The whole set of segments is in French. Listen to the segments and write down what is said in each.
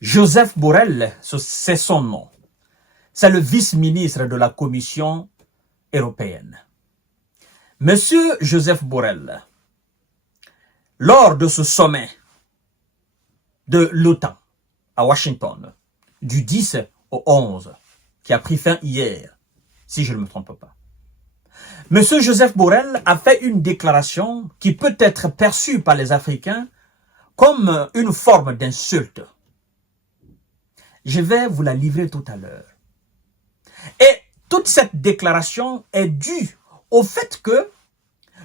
Joseph Borrell, c'est son nom. C'est le vice-ministre de la Commission européenne. Monsieur Joseph Borrell, lors de ce sommet de l'OTAN à Washington, du 10 au 11, qui a pris fin hier, si je ne me trompe pas, Monsieur Joseph Borrell a fait une déclaration qui peut être perçue par les Africains comme une forme d'insulte. Je vais vous la livrer tout à l'heure. Et toute cette déclaration est due au fait que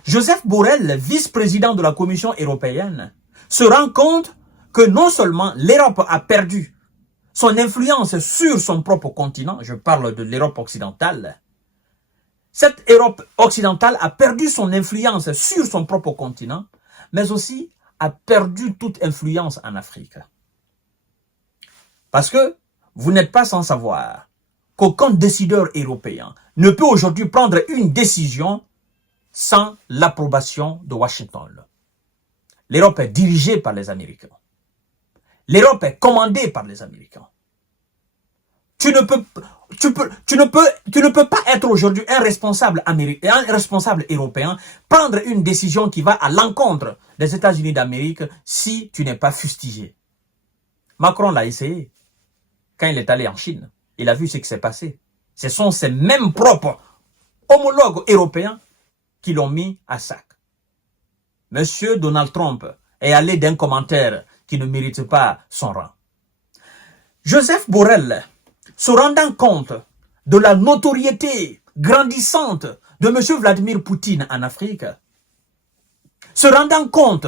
Joseph Borrell, vice-président de la Commission européenne, se rend compte que non seulement l'Europe a perdu son influence sur son propre continent, je parle de l'Europe occidentale, cette Europe occidentale a perdu son influence sur son propre continent, mais aussi a perdu toute influence en Afrique. Parce que vous n'êtes pas sans savoir qu'aucun décideur européen ne peut aujourd'hui prendre une décision sans l'approbation de Washington. L'Europe est dirigée par les Américains. L'Europe est commandée par les Américains. Tu ne peux pas être aujourd'hui un responsable américain, un responsable européen, prendre une décision qui va à l'encontre des États-Unis d'Amérique si tu n'es pas fustigé. Macron l'a essayé. Quand il est allé en Chine, il a vu ce qui s'est passé. Ce sont ses mêmes propres homologues européens qui l'ont mis à sac. Monsieur Donald Trump est allé d'un commentaire qui ne mérite pas son rang. Joseph Borrell, se rendant compte de la notoriété grandissante de M. Vladimir Poutine en Afrique, se rendant compte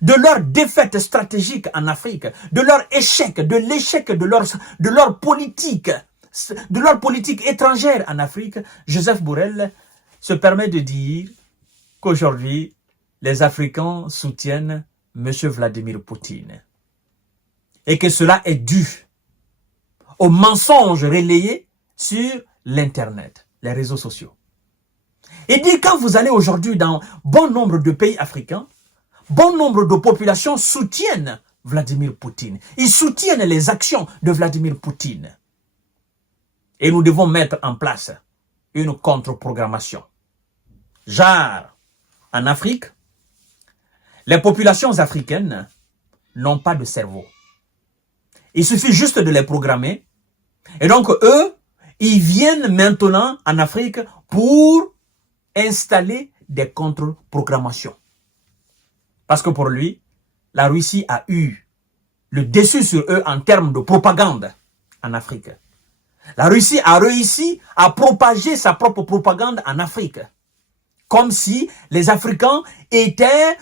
de leur défaite stratégique en Afrique, de leur échec, de l'échec de leur politique étrangère en Afrique, Joseph Borrell se permet de dire qu'aujourd'hui, les Africains soutiennent M. Vladimir Poutine. Et que cela est dû aux mensonges relayés sur l'Internet, les réseaux sociaux. Et dit quand vous allez aujourd'hui dans bon nombre de pays africains, bon nombre de populations soutiennent Vladimir Poutine. Ils soutiennent les actions de Vladimir Poutine. Et nous devons mettre en place une contre-programmation. Genre, en Afrique, les populations africaines n'ont pas de cerveau. Il suffit juste de les programmer. Et donc, eux, ils viennent maintenant en Afrique pour installer des contre-programmations. Parce que pour lui, la Russie a eu le dessus sur eux en termes de propagande en Afrique. La Russie a réussi à propager sa propre propagande en Afrique. Comme si les Africains étaient,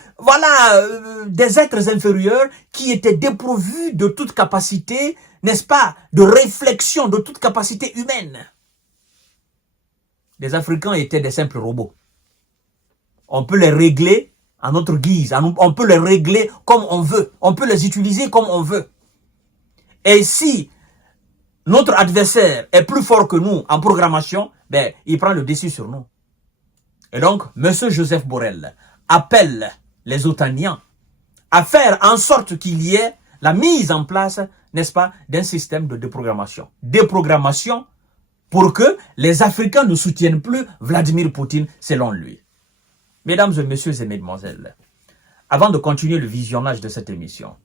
des êtres inférieurs qui étaient dépourvus de toute capacité, n'est-ce pas, de réflexion, de toute capacité humaine. Les Africains étaient des simples robots. On peut les régler à notre guise, on peut les régler comme on veut, on peut les utiliser comme on veut. Et si notre adversaire est plus fort que nous en programmation, il prend le dessus sur nous. Et donc, M. Joseph Borrell appelle les Otaniens à faire en sorte qu'il y ait la mise en place, n'est-ce pas, d'un système de déprogrammation. Déprogrammation pour que les Africains ne soutiennent plus Vladimir Poutine, selon lui. Mesdames et messieurs et mesdemoiselles, avant de continuer le visionnage de cette émission,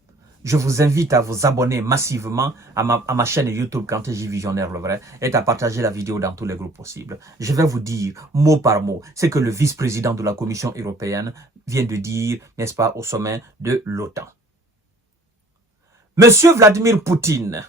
je vous invite à vous abonner massivement à ma chaîne YouTube Kanté J Visionnaire le vrai et à partager la vidéo dans tous les groupes possibles. Je vais vous dire mot par mot ce que le vice-président de la Commission européenne vient de dire, n'est-ce pas, au sommet de l'OTAN. Monsieur Vladimir Poutine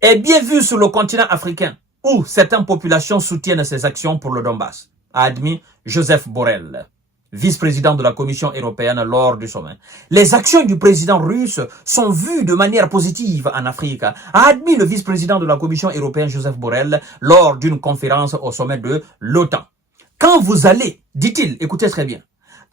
est bien vu sur le continent africain où certaines populations soutiennent ses actions pour le Donbass, a admis Joseph Borrell, vice-président de la Commission européenne lors du sommet. Les actions du président russe sont vues de manière positive en Afrique, a admis le vice-président de la Commission européenne Joseph Borrell lors d'une conférence au sommet de l'OTAN. Quand vous allez, dit-il, écoutez très bien,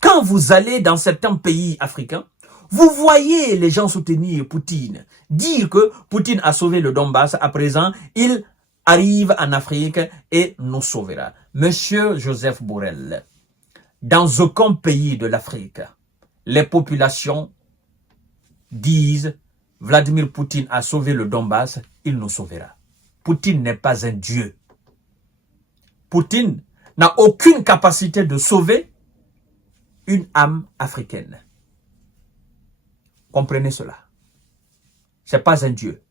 quand vous allez dans certains pays africains, vous voyez les gens soutenir Poutine, dire que Poutine a sauvé le Donbass, à présent, il arrive en Afrique et nous sauvera. Monsieur Joseph Borrell, dans aucun pays de l'Afrique, les populations disent Vladimir Poutine a sauvé le Donbass, il nous sauvera. Poutine n'est pas un dieu. Poutine n'a aucune capacité de sauver une âme africaine. Comprenez cela. Ce n'est pas un dieu.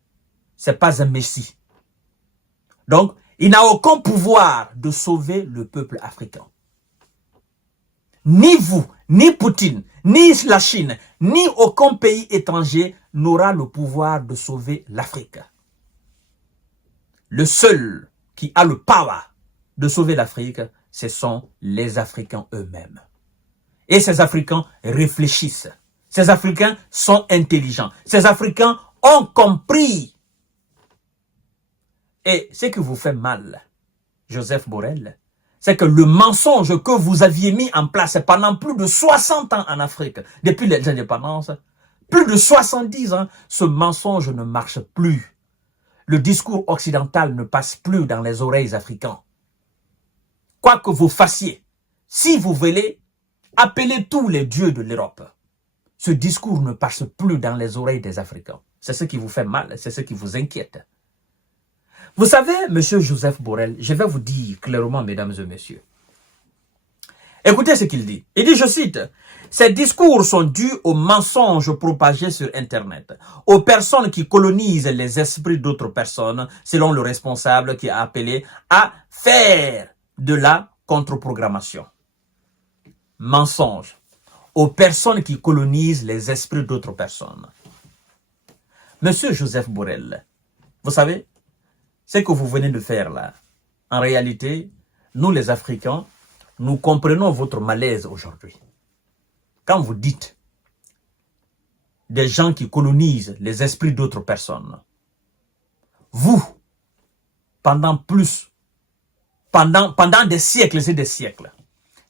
Ce n'est pas un messie. Donc, il n'a aucun pouvoir de sauver le peuple africain. Ni vous, ni Poutine, ni la Chine, ni aucun pays étranger n'aura le pouvoir de sauver l'Afrique. Le seul qui a le power de sauver l'Afrique, ce sont les Africains eux-mêmes. Et ces Africains réfléchissent. Ces Africains sont intelligents. Ces Africains ont compris. Et ce qui vous fait mal, Joseph Borrell, c'est que le mensonge que vous aviez mis en place pendant plus de 60 ans en Afrique, depuis les indépendances, plus de 70 ans, ce mensonge ne marche plus. Le discours occidental ne passe plus dans les oreilles africaines. Quoi que vous fassiez, si vous voulez appeler tous les dieux de l'Europe, ce discours ne passe plus dans les oreilles des Africains. C'est ce qui vous fait mal, c'est ce qui vous inquiète. Vous savez, monsieur Joseph Borrell, je vais vous dire clairement, mesdames et messieurs. Écoutez ce qu'il dit. Il dit, je cite, « Ces discours sont dus aux mensonges propagés sur Internet, aux personnes qui colonisent les esprits d'autres personnes, selon le responsable qui a appelé à faire de la contre-programmation. » Mensonge. Aux personnes qui colonisent les esprits d'autres personnes. Monsieur Joseph Borrell, vous savez, ce que vous venez de faire là, en réalité, nous les Africains, nous comprenons votre malaise aujourd'hui. Quand vous dites des gens qui colonisent les esprits d'autres personnes, vous, pendant des siècles et des siècles,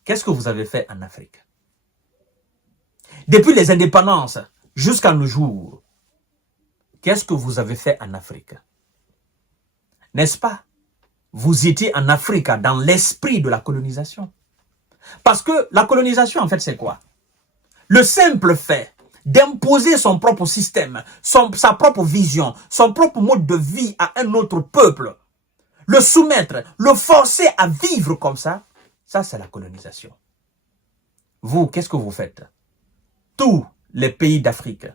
qu'est-ce que vous avez fait en Afrique? Depuis les indépendances jusqu'à nos jours, qu'est-ce que vous avez fait en Afrique? N'est-ce pas? Vous étiez en Afrique dans l'esprit de la colonisation. Parce que la colonisation, en fait, c'est quoi? Le simple fait d'imposer son propre système, sa propre vision, son propre mode de vie à un autre peuple, le soumettre, le forcer à vivre comme ça, ça c'est la colonisation. Vous, qu'est-ce que vous faites? Tous les pays d'Afrique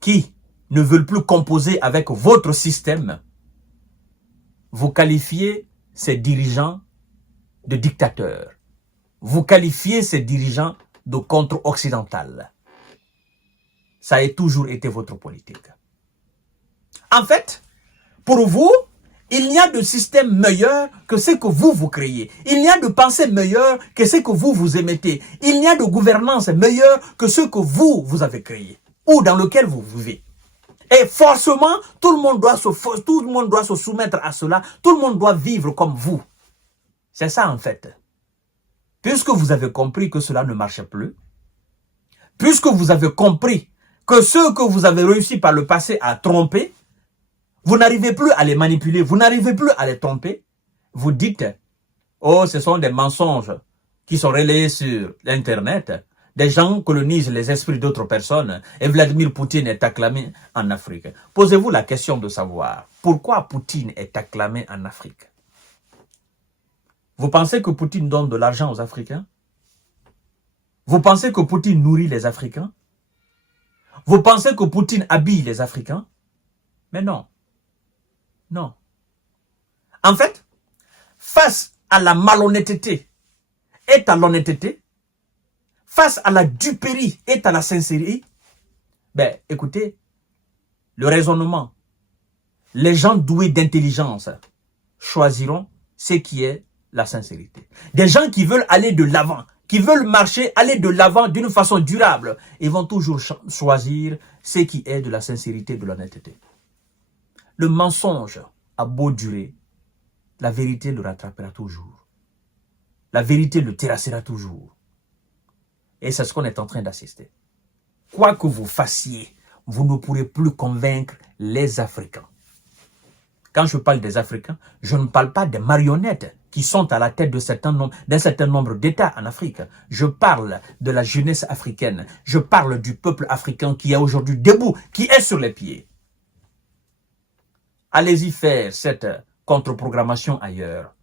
qui ne veulent plus composer avec votre système, vous qualifiez ces dirigeants de dictateurs. Vous qualifiez ces dirigeants de contre-occidental. Ça a toujours été votre politique. En fait, pour vous, il n'y a de système meilleur que ce que vous créez. Il n'y a de pensée meilleure que ce que vous émettez. Il n'y a de gouvernance meilleure que ce que vous avez créé ou dans lequel vous vivez. Et forcément, tout le monde doit se soumettre à cela. Tout le monde doit vivre comme vous. C'est ça en fait. Puisque vous avez compris que cela ne marche plus, puisque vous avez compris que ceux que vous avez réussi par le passé à tromper, vous n'arrivez plus à les manipuler, vous n'arrivez plus à les tromper, vous dites, oh, ce sont des mensonges qui sont relayés sur Internet. Des gens colonisent les esprits d'autres personnes et Vladimir Poutine est acclamé en Afrique. Posez-vous la question de savoir pourquoi Poutine est acclamé en Afrique. Vous pensez que Poutine donne de l'argent aux Africains? Vous pensez que Poutine nourrit les Africains? Vous pensez que Poutine habille les Africains? Mais non. Non. En fait, face à la malhonnêteté et à l'honnêteté, face à la duperie et à la sincérité, ben écoutez, le raisonnement, les gens doués d'intelligence choisiront ce qui est la sincérité. Des gens qui veulent aller de l'avant, qui veulent marcher, aller de l'avant d'une façon durable, ils vont toujours choisir ce qui est de la sincérité, de l'honnêteté. Le mensonge a beau durer, la vérité le rattrapera toujours. La vérité le terrassera toujours. Et c'est ce qu'on est en train d'assister. Quoi que vous fassiez, vous ne pourrez plus convaincre les Africains. Quand je parle des Africains, je ne parle pas des marionnettes qui sont à la tête d'un certain nombre d'États en Afrique. Je parle de la jeunesse africaine. Je parle du peuple africain qui est aujourd'hui debout, qui est sur les pieds. Allez-y faire cette contre-programmation ailleurs.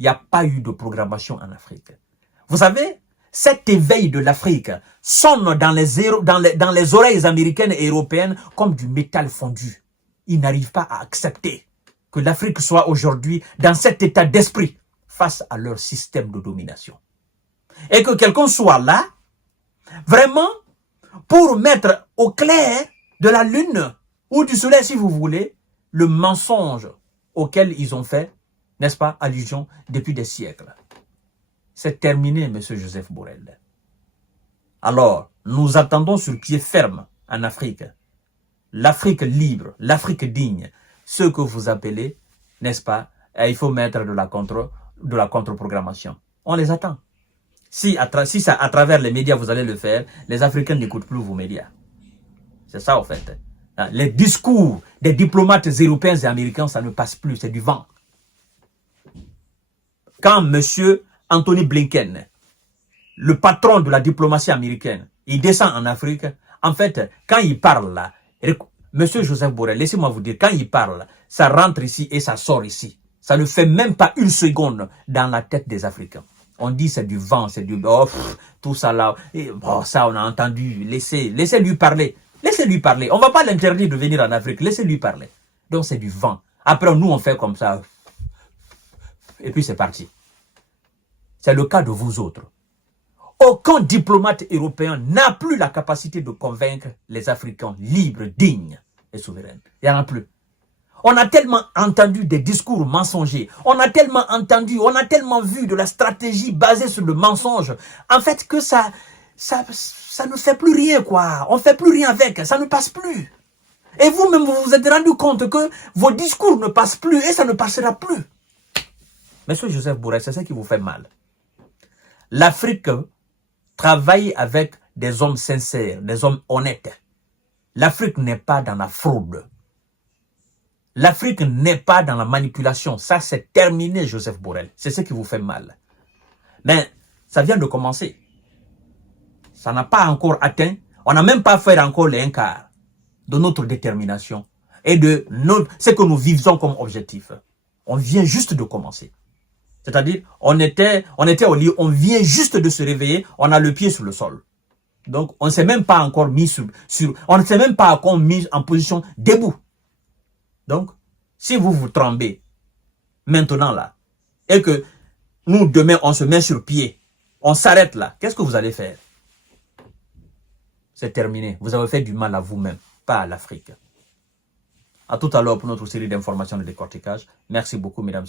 Il n'y a pas eu de programmation en Afrique. Vous savez, cet éveil de l'Afrique sonne dans les oreilles américaines et européennes comme du métal fondu. Ils n'arrivent pas à accepter que l'Afrique soit aujourd'hui dans cet état d'esprit face à leur système de domination. Et que quelqu'un soit là, vraiment, pour mettre au clair de la lune ou du soleil, si vous voulez, le mensonge auquel ils ont fait, n'est-ce pas, allusion depuis des siècles. C'est terminé, M. Joseph Borrell. Alors, nous attendons sur pied ferme en Afrique. L'Afrique libre, l'Afrique digne, ce que vous appelez, n'est-ce pas, il faut mettre de la contre-programmation. On les attend. Si à travers les médias vous allez le faire, les Africains n'écoutent plus vos médias. C'est ça, en fait. Les discours des diplomates européens et américains, ça ne passe plus, c'est du vent. Quand M. Anthony Blinken, le patron de la diplomatie américaine, il descend en Afrique, en fait, quand il parle là, M. Joseph Borrell, laissez-moi vous dire, quand il parle, ça rentre ici et ça sort ici. Ça ne fait même pas une seconde dans la tête des Africains. On dit c'est du vent, c'est du... Oh, tout ça là. Et, bon, ça, on a entendu. Laissez-lui parler. Laissez-lui parler. On ne va pas l'interdire de venir en Afrique. Laissez-lui parler. Donc, c'est du vent. Après, nous, on fait comme ça. Et puis, c'est parti. C'est le cas de vous autres. Aucun diplomate européen n'a plus la capacité de convaincre les Africains libres, dignes et souverains. Il n'y en a plus. On a tellement entendu des discours mensongers. On a tellement vu de la stratégie basée sur le mensonge. En fait, que ça ne fait plus rien, quoi. On ne fait plus rien avec. Ça ne passe plus. Et vous-même, vous vous êtes rendu compte que vos discours ne passent plus et ça ne passera plus. Monsieur Joseph Borrell, c'est ça qui vous fait mal. L'Afrique travaille avec des hommes sincères, des hommes honnêtes. L'Afrique n'est pas dans la fraude. L'Afrique n'est pas dans la manipulation. Ça, c'est terminé, Joseph Borrell. C'est ce qui vous fait mal. Mais ça vient de commencer. Ça n'a pas encore atteint. On n'a même pas fait encore les un quart de notre détermination et de ce que nous vivons comme objectif. On vient juste de commencer. C'est-à-dire, on était au lit, on vient juste de se réveiller, on a le pied sur le sol. Donc, on ne s'est même pas encore mis on ne s'est même pas encore mis en position debout. Donc, si vous vous trembez maintenant là, et que nous demain on se met sur pied, on s'arrête là, qu'est-ce que vous allez faire? C'est terminé. Vous avez fait du mal à vous-même, pas à l'Afrique. À tout à l'heure pour notre série d'informations de décortiquage. Merci beaucoup, mesdames et messieurs.